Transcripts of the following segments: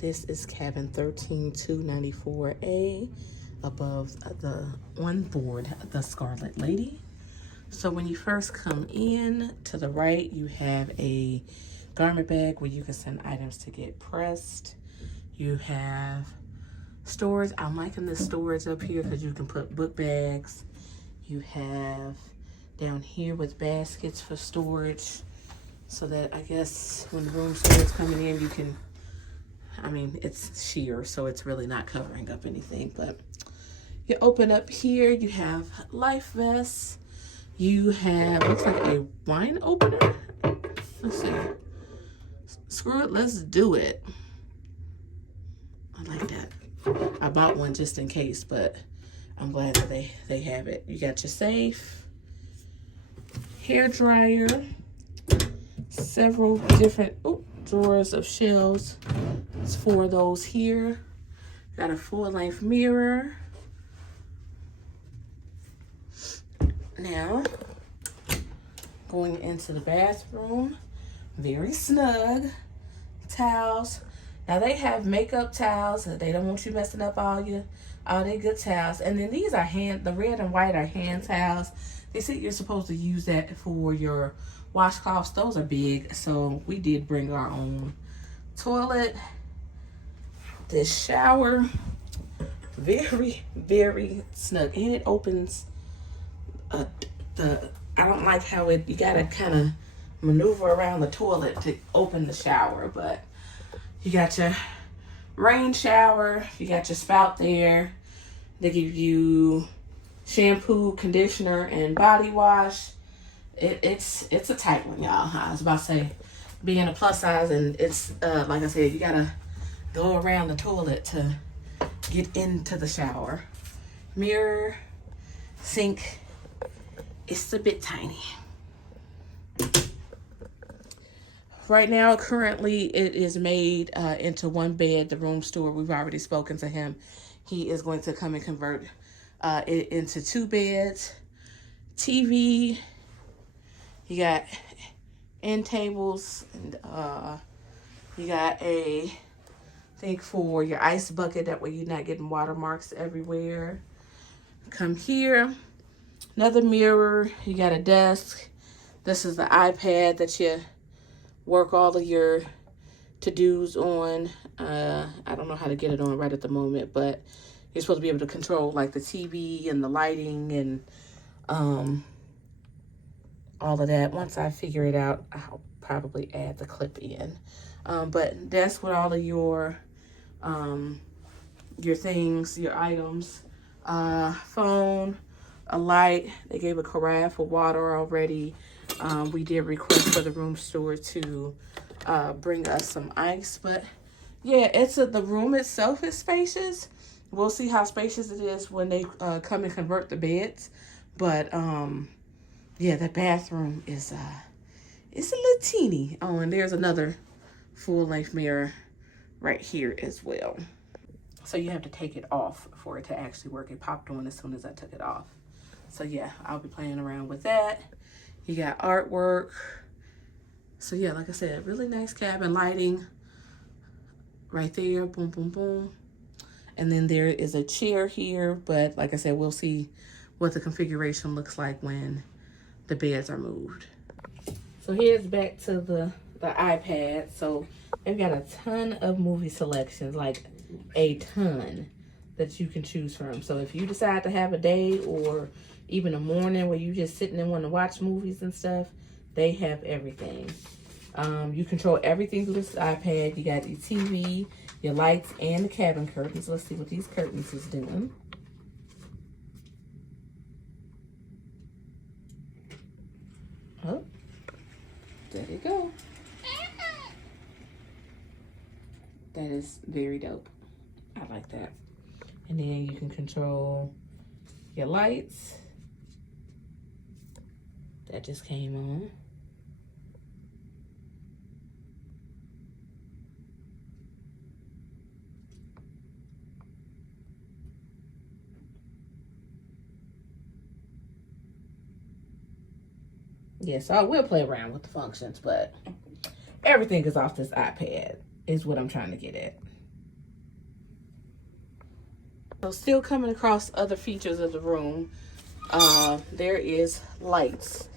This is cabin 13294A above on board the Scarlet Lady. So when you first come in, to the right, you have a garment bag where you can send items to get pressed. You have storage. I'm liking this storage up here because you can put book bags. You have down here with baskets for storage, so that I guess when the room steward is coming in, you can, I mean, it's sheer, so it's really not covering up anything. But you open up here, you have life vests. You have, looks like a wine opener. Let's see. Screw it, let's do it. I like that. I bought one just in case, but I'm glad that they have it. You got your safe, hair dryer, several different drawers of shelves. It's 4 of those here. Got a full-length mirror. Now, going into the bathroom, very snug. Towels. Now they have makeup towels. They don't want you messing up all their good towels. And then these are the red and white are hand towels. They say you're supposed to use that for your washcloths. Those are big, so we did bring our own. Toilet. This shower, very, very snug, and it opens. I don't like how you gotta kind of maneuver around the toilet to open the shower, but you got your rain shower, you got your spout there. They give you shampoo, conditioner, and body wash. It's a tight one, y'all. I was about to say, being a plus size, and it's like I said, you gotta go around the toilet to get into the shower. Mirror, sink. It's a bit tiny. Right now, currently, it is made into one bed. The room steward, we've already spoken to him. He is going to come and convert it into 2 beds. TV. You got end tables. And you got a thing for your ice bucket. That way you're not getting watermarks everywhere. Come here. Another mirror. You got a desk. This is the iPad that you work all of your to-dos on. I don't know how to get it on right at the moment, but you're supposed to be able to control like the TV and the lighting and all of that. Once I figure it out, I'll probably add the clip in. But that's what all of your things, your items, phone, a light. They gave a carafe of water already. We did request for the room steward to bring us some ice, but yeah, the room itself is spacious. We'll see how spacious it is when they come and convert the beds. But yeah, the bathroom is it's a little teeny. Oh, and there's another full-length mirror right here as well. So you have to take it off for it to actually work. It popped on as soon as I took it off. So yeah, I'll be playing around with that. You got artwork. So yeah, like I said, really nice cabin lighting right there. Boom, boom, boom. And then there is a chair here, but like I said, we'll see what the configuration looks like when the beds are moved. So here's back to the iPad. So they've got a ton of movie selections, like a ton that you can choose from. So if you decide to have a day or even a morning where you just sitting and want to watch movies and stuff, they have everything. You control everything through this iPad. You got your TV, your lights, and the cabin curtains. Let's see what these curtains is doing. Oh, there you go. That is very dope. I like that. And then you can control your lights. That just came on. Yeah, so I will play around with the functions, but everything is off this iPad is what I'm trying to get at. So still coming across other features of the room. There is lights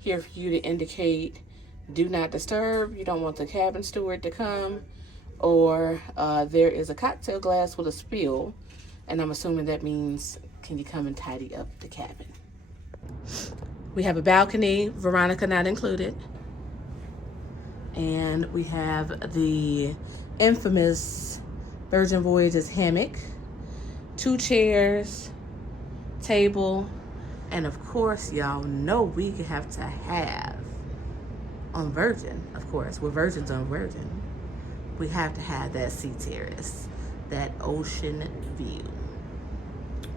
here for you to indicate do not disturb. You don't want the cabin steward to come. Or there is a cocktail glass with a spill, and I'm assuming that means can you come and tidy up the cabin. We have a balcony, Veronica not included. And we have the infamous Virgin Voyages hammock, 2 chairs, table, and of course, y'all know we have to have on Virgin, of course, we're virgins on Virgin. We have to have that Sea Terrace, that ocean view.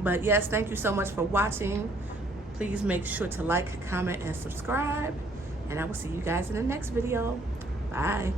But yes, thank you so much for watching. Please make sure to like, comment, and subscribe. And I will see you guys in the next video. Bye.